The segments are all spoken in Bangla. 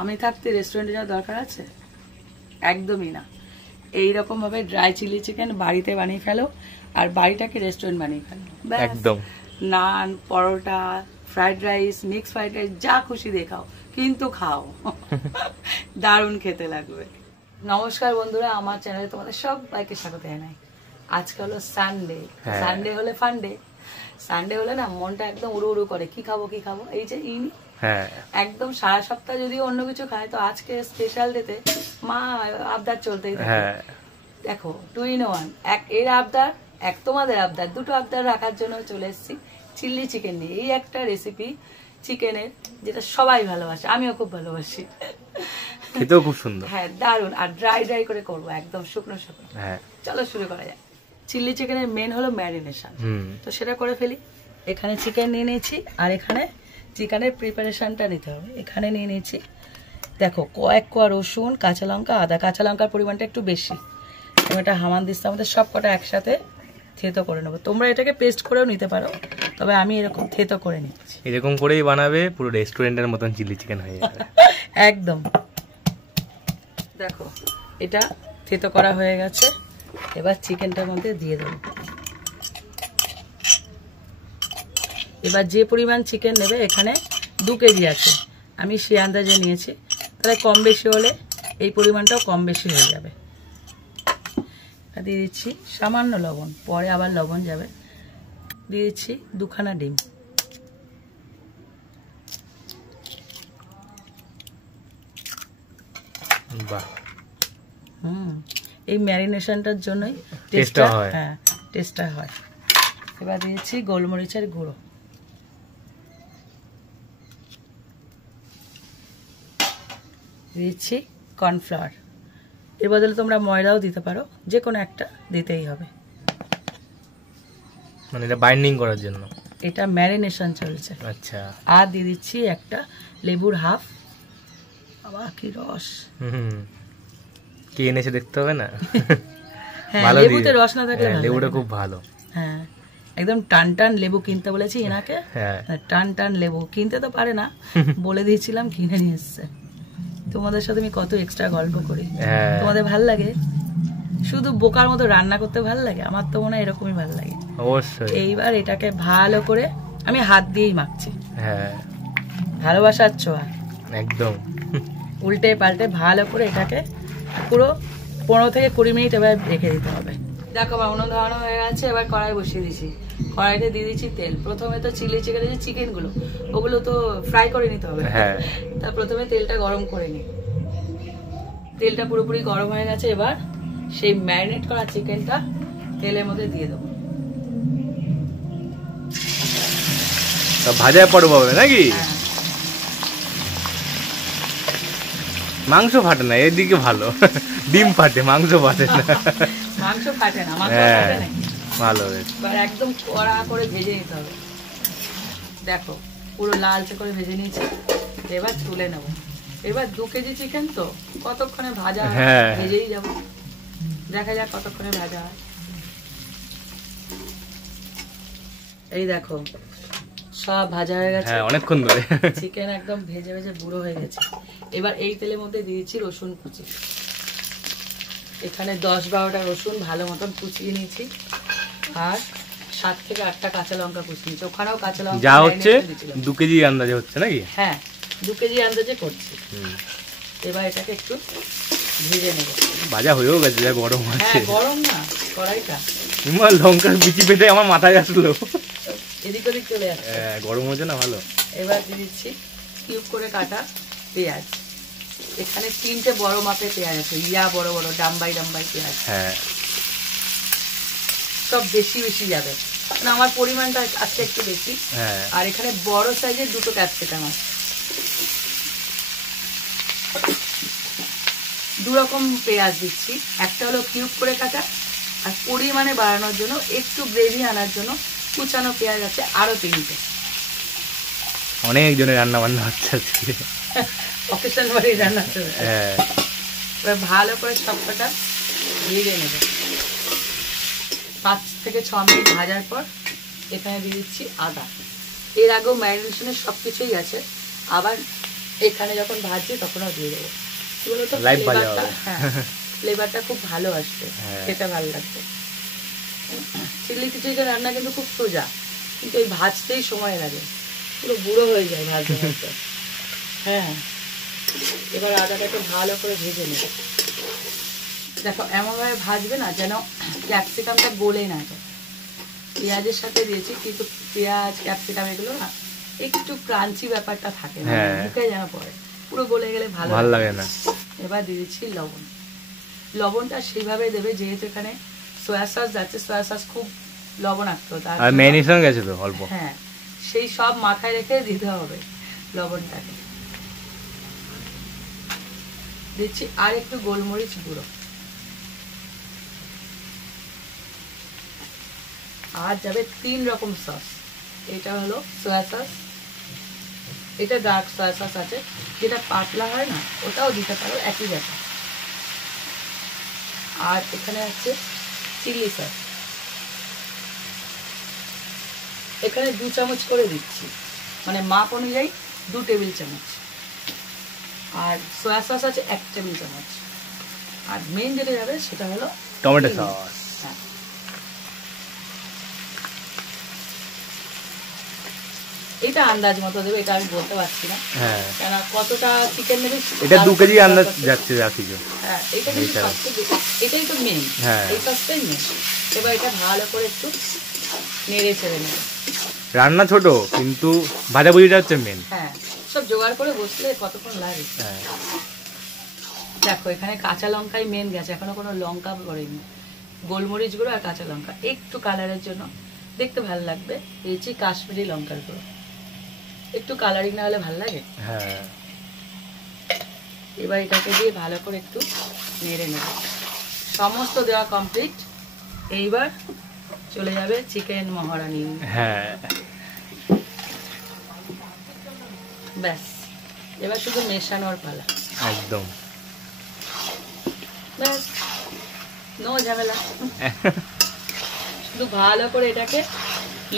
আমি থাকতে রেস্টুরেন্টে যাওয়ার দরকার আছে? একদমই না। এইরকম ভাবে ড্রাই চিলি চিকেন বাড়িতে বানিয়ে ফেলো আর বাড়িটাকে রেস্টুরেন্ট বানিয়ে ফেলো। একদম। Naan, paratha, fried rice, mix fried rice যা খুশি দেখাও, কিন্তু খাও। দারুণ খেতে লাগবে। নমস্কার বন্ধুরা, আমার চ্যানেলে তোমাদের সবাইকে স্বাগত জানাই। আজকে হলো সানডে। সানডে হলে ফান্ডে, সানডে হলে না মনটা একদম উড়ু উড়ু করে, কি খাবো কি খাবো। এই যে একদম সারা সপ্তাহ যদি অন্য কিছু খায়, তো আজকে স্পেশাল ডেতে মা আবদার চলতেই থাকে। দেখো 2 in 1, এক এর আবদার, এক তোমাদের আবদার, দুটো আবদার রাখার জন্য চলে এসেছি চিলি চিকেন নিয়ে। এই একটা রেসিপি চিকেনের যেটা সবাই ভালোবাসে, আমিও খুব ভালোবাসি, খেতেও খুব সুন্দর। হ্যাঁ দারুন। আর ড্রাই ড্রাই করে করবো, একদম শুকনো শুকনো। চলো শুরু করা যায়। চিলি চিকেনের মেন হলো ম্যারিনেশন, তো সেটা করে ফেলি। এখানে চিকেন নিয়ে নিয়েছি আর এখানে চিকেনের প্রিপারেশনটা নিতে হবে। এখানে নিয়ে নিয়েছি দেখো কয়েক কোয়া রসুন, কাঁচা লঙ্কা, আদা। কাঁচা লঙ্কার পরিমাণটা একটু বেশি। আমি এটা হামান দিচ্ছি, আমাদের সব কটা একসাথে থেতো করে নেবো। তোমরা এটাকে পেস্ট করেও নিতে পারো, তবে আমি এরকম থেতো করে নিচ্ছি। এরকম করেই বানাবে, পুরো রেস্টুরেন্টের মতন চিলি চিকেন হয়ে যাবে। একদম। দেখো এটা থেতো করা হয়ে গেছে, এবার চিকেনটার মধ্যে দিয়ে দেবো। এবার যে পরিমাণ চিকেন নেবে, এখানে 2 কেজি আছে, আমি সে আন্দাজে নিয়েছি। তাহলে কম বেশি হলে এই পরিমাণটাও কম বেশি হয়ে যাবে। দিয়ে দিচ্ছি সামান্য লবণ, পরে আবার লবণ যাবে। দিয়ে দিচ্ছি 2খানা ডিম। এই ম্যারিনেশনটার জন্যই টেস্টটা হয়। হ্যাঁ, টেস্টটা হয়। এবার দিয়েছি গোলমরিচের গুঁড়ো, দিয়েছি কর্নফ্লাওয়ার। এর বদলে তোমরা ময়দাও দিতে পারো, যে কোনো একটা দিতেই হবে, মানে এটা বাইন্ডিং করার জন্য। এটা ম্যারিনেশন চলছে। আচ্ছা। আর দিয়ে দিচ্ছি একটা লেবুর হাফ। বাবা কি রস! কে এনেছে দেখতে হবে না? হ্যাঁ, লেবুতে রস না থাকলে লেবুটা খুব ভালো। হ্যাঁ, একদম টান টান লেবু কিনতে বলেছি এনাকে। টান টান লেবু কিনতে তো পারে না, বলে দিয়েছিলাম কিনে নিয়ে এসছে। তোমাদের সাথে আমি কত এক্সট্রা গল্প করি, তোমাদের ভাল লাগে? শুধু বোকার মতো রান্না করতে ভাল লাগে? আমার তো মনে হয় এরকমই ভাল লাগে। অবশ্যই। এইবার এটাকে ভালো করে আমি হাত দিয়েই মাখছি। ভালোবাসার ছোঁয়া একদম। উল্টে পাল্টে ভালো করে এটাকে পুরো 15 থেকে 20 মিনিট এবার রেখে দিতে হবে। দেখো আমার উনুন ধরানো হয়ে গেছে, এবার কড়াই বসিয়ে দিয়েছি। কড়াইতে দিয়ে দিচ্ছি তেল। প্রথমে তো চিলি চিকেনের যে চিকেন গুলো, ওগুলো তো ফ্রাই করে নিতে হবে। তা প্রথমে তেলটা গরম করে নিই। তেলটা পুরোপুরি গরম হয়ে গেছে, এবার সেই ম্যারিনেট করা চিকেনটা তেলের মধ্যে দিয়ে দেবো। ভাজা পড়বো হবে নাকি? মাংস ফাটে না, এদিকে ভালো। ডিম ফাটে, মাংস ফাটে না। মাংস ফাটে না, মাংস ফাটে না। ভালো। এবার একদম কড়া করে ভেজে নিতে হবে। দেখো পুরো লালচে করে ভেজে নিয়েছি, এবার তুলে নেব। এবার 2 কেজি চিকেন তো কতক্ষণে ভাজা হয়, ভেজেই যাব। দেখা যাক কতক্ষণে ভাজা হয়। এই দেখো সব ভাজা হয়ে গেছে, অনেকক্ষণ ধরে চিকেন একদম ভেজে ভেজে বুড়ো হয়ে গেছে। এবার এই তেলের মধ্যে দিয়েছি রসুন কুচি। এখানে 10-12টা রসুন ভালো মতন কুচিয়ে নিয়েছি, আর 7 থেকে 8টা কাঁচা লঙ্কা কুচিয়ে নিয়েছি। ওখানেও কাঁচা লঙ্কা যা হচ্ছে 2 কেজি আন্দাজে হচ্ছে নাকি? হ্যাঁ, 2 কেজি আন্দাজে করছি। এবার এটাকে একটু ভেজে নেব। ভাজা হয়েও গেছে, যা গরম আছে। হ্যাঁ গরম না কড়াইটা। লঙ্কার বিচি পেটে আমার মাথায় আসলো, এদিক ওদিক চলে যাচ্ছে। গরম হচ্ছে না ভালো। এবার দিয়ে দিচ্ছি কিউব করে কাটা পেঁয়াজ। এখানে 3টে বড় মাপের পেঁয়াজ আছে, বড় বড় ডাম্বাই ডাম্বাই পেঁয়াজ। সব বেশি বেশি যাবে, না আমার পরিমাণটা আজকে একটু বেশি। আর এখানে বড় সাইজের 2টো ক্যাপসিকাম আছে। 2 রকম পেঁয়াজ দিচ্ছি। একটা হলো কিউব করে কাটা, আর পরিমাণে বাড়ানোর জন্য, একটু গ্রেভি আনার জন্য কুচানো পেঁয়াজ আছে আরো 3টে। অনেক জনের রান্না বান্না হচ্ছে অকেশন বাড়ি রান্না চলছে। এবার ভালো করে সবকটা ভেজে নেব। 5 থেকে 6 মিনিট ভাজার পর এখানে দিয়ে দিচ্ছি আদা। এর আগেও ম্যারিনেশনের সবকিছুই আছে, আবার এখানে যখন ভাজছি তখনও দিয়ে দেবো, কি বলতো লাইভ ভাজা ফ্লেভারটা, হবে। হ্যাঁ ফ্লেভারটা খুব ভালো আসবে, হ্যাঁ। খেতে ভালো লাগবে। চিলি চিকেন রান্না কিন্তু খুব সোজা, কিন্তু এই ভাজতেই সময় লাগে, পুরো বুড়ো হয়ে যায় ভাজতে ভাজতে। হ্যাঁ, এবার আদাটা একটু ভালো করে ভেজে নেবে। দেখো এমনভাবে ভাজবে না যেন ক্যাপসিকামটা গলে না যায়। পেঁয়াজের সাথে দিয়েছি, কিন্তু পেঁয়াজ ক্যাপসিকাম এগুলো না একটু ক্রাঞ্চি ব্যাপারটা থাকে না, হ্যাঁ। মুখে যেন পড়ে, পুরো গলে গেলে ভালো লাগে না। এবার দিয়ে দিচ্ছি লবণ। লবণটা সেইভাবে দেবে যেহেতু এখানে সয়া সস যাচ্ছে, সয়া সস খুব লবণাক্ত, তার আর ম্যারিনেশন গেছে তো অল্প। হ্যাঁ, সেই সব মাথায় রেখে দিতে হবে লবণটাকে। দিচ্ছি আর একটু গোলমরিচ গুঁড়ো, আর যাবে 3 রকম সস। এটা হলো সয়া সস, এটা ডার্ক সয়া সস আছে, যেটা পাতলা হয় না ওটাও দিতে পারো, একই ব্যাপার। আর এখানে আছে চিলি সস, এখানে 2 চামচ করে দিচ্ছি, মানে মাপ অনুযায়ী 2 টেবিল চামচ। আর সয়া সস আছে 1 টেবিল চামচ। আর মেন যেটা যাবে সেটা হলো টমেটো চিলি। সস। হ্যাঁ, এটা আন্দাজ মতো দেবে, এটা আমি বলতে পারছি না, হ্যাঁ, কেন কতটা চিকেন নেবে এটা 2 কেজি আন্দাজ যাচ্ছে যা কিছু। হ্যাঁ, এটা কিন্তু এইটা। সবচেয়ে এটাই তো মেন, হ্যাঁ। এই সবটাই মেন। এবার এটা ভালো করে একটু নেড়ে ছেড়ে নেবে। রান্না ছোট কিন্তু ভাজাভুজিটা হচ্ছে মেন। হ্যাঁ, সব জোগাড় করে বসলে কতক্ষণ লাগে। হ্যাঁ, দেখো এখানে কাঁচা লঙ্কাই মেন গেছে, এখনো কোনো লঙ্কা পড়েনি। গোলমরিচ গুঁড়ো আর কাঁচা লঙ্কা একটু কালারের জন্য, দেখতে ভালো লাগবে। দিয়েছি কাশ্মীরি লঙ্কার গুঁড়ো, একটু কালারিং না হলে ভালো লাগে। হ্যাঁ, এবার এটাকে দিয়ে ভালো করে একটু নেড়ে নেব। সমস্ত দেওয়া কমপ্লিট, এইবার চলে যাবে চিকেন মহারানি। হ্যাঁ, ব্যাস, এবার শুধু মেশানোর পালা, একদম। ব্যাস, নো ঝামেলা। শুধু ভালো করে এটাকে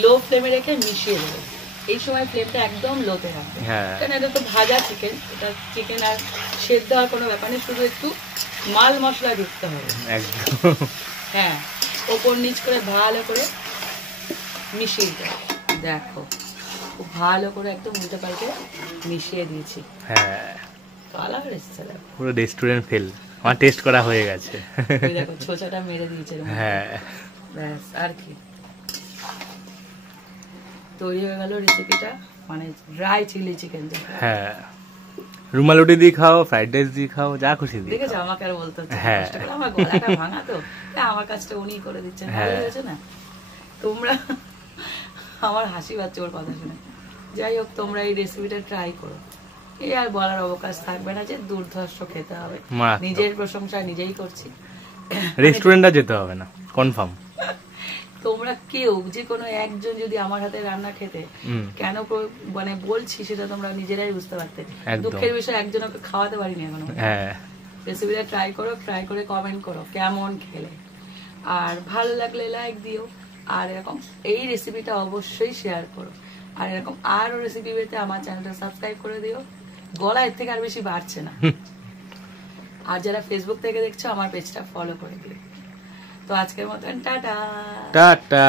লো ফ্লেমে রেখে মিশিয়ে দেবে। এই সময় ফ্লেমটা একদম লোতে রাখবে, হ্যাঁ। কারণ এটা তো ভাজা চিকেন, এটা চিকেন আর সেদ্ধ হওয়ার কোনো ব্যাপার নেই, শুধু একটু মাল মশলা ঢুকতে হবে। একদম। হ্যাঁ, ওপর নিচ করে ভালো করে মিশিয়ে দেবে। দেখো খুব ভালো করে একদম উল্টে পাল্টে মিশিয়ে দিয়েছি। হ্যাঁ, কালার এসছে দেখো, পুরো রেস্টুরেন্ট ফেল। আমার টেস্ট করা হয়ে গেছে। এই দেখো ছোচাটা মেরে দিয়েছে এর মধ্যে। হ্যাঁ, ব্যাস, আর কি, তৈরি হয়ে গেল রেসিপিটা, মানে ড্রাই চিলি চিকেন। হ্যাঁ, রুমাল রুটি দিয়ে খাও, ফ্রাইড রাইস দিয়ে খাও, যা খুশি দিয়ে দেখেছো, খাও। আমাকে আর বলতে হচ্ছে না, হ্যাঁ। কষ্ট করে আমার গলাটা ভাঙা তো, তাই আমার কাজটা উনি করে দিচ্ছেন, ভালো হ্যাঁ। হয়েছে না? তোমরা, আমার হাসি পাচ্ছে ওর কথা শুনে। যাই হোক, তোমরা এই রেসিপিটা ট্রাই করো, এই আর বলার অবকাশ থাকবে না যে দুর্ধর্ষ খেতে হবে। মারাত্মক। নিজের প্রশংসা নিজেই করছি। রেস্টুরেন্টে যেতে হবে না, কনফার্ম। তোমরা কেউ যে কোনো একজন যদি আমার হাতে রান্না খেতে, কেন মানে বলছি সেটা তোমরা নিজেরাই বুঝতে পারতে। একদম। দুঃখের বিষয় একজনকে খাওয়াতে পারিনি এখনো। হ্যাঁ, রেসিপিটা ট্রাই করো, ট্রাই করে কমেন্ট করো কেমন খেলে, আর ভালো লাগলে লাইক দিও, আর এরকম এই রেসিপিটা অবশ্যই শেয়ার করো, আর এরকম আরো রেসিপি পেতে আমার চ্যানেলটা সাবস্ক্রাইব করে দিও। গলা এর থেকে আর বেশি বাড়ছে না। আর যারা ফেসবুক থেকে দেখছো আমার পেজটা ফলো করে দিও। তো আজকের মতন টাটা। টাটা।